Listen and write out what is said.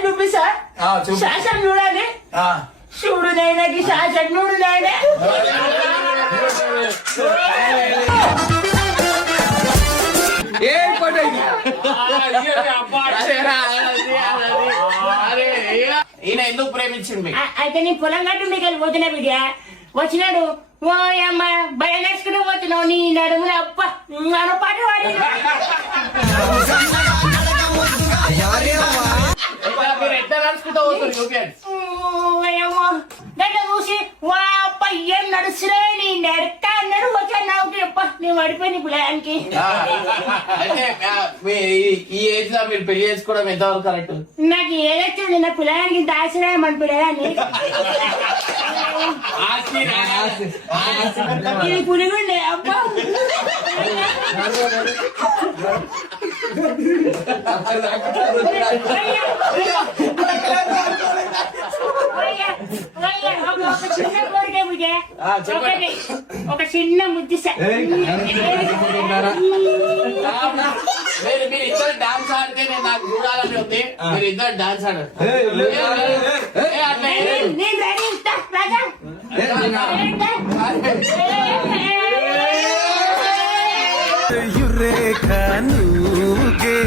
శాసన్ చూపిస్తా శాసన్ చూడాలి చూడు నైనాకి శాసన్ చూడు నాయనే ఈయన ఎందుకు ప్రేమించింది అయితే నీ పొలం గట్టు మీకు వెళ్ళిపోతున్నా బిడ్డ వచ్చినాడు ఓ అమ్మ భయం వేసుకుని పోతున్నావు నీ నడుములు అప్ప మన పాటు వాడి మీరు ఎట్లా నడుచుకుంటూ పోతారు యూపీఎస్ దాంట్లో చూసి వా అప్ప ఏం నడుస్తున్నాయి నీ నడతా అన్నాడు వచ్చా నాకు అప్ప నేను పడిపోయింది పిల్లడానికి అంటే ఈ ఏజ్ లో మీరు పెళ్లి చేసుకోవడం ఎంతవరకు కరెక్ట్ నాకు ఏదొచ్చింది నా పిల్లడానికి ఇంత ఆశ్రయం మన పిల్లగాని ఇది పులిగుండే అబ్బా ఒక చిన్న ముద్దిస మీరు ఇద్దరు డాన్స్ ఆడితే నేను నాకు చూడాలని ఉంది మీరు ఇద్దరు డాన్స్ ఆడారు నేను రెడీ ఇస్తా రాజా యురేఖ నువ్వుగే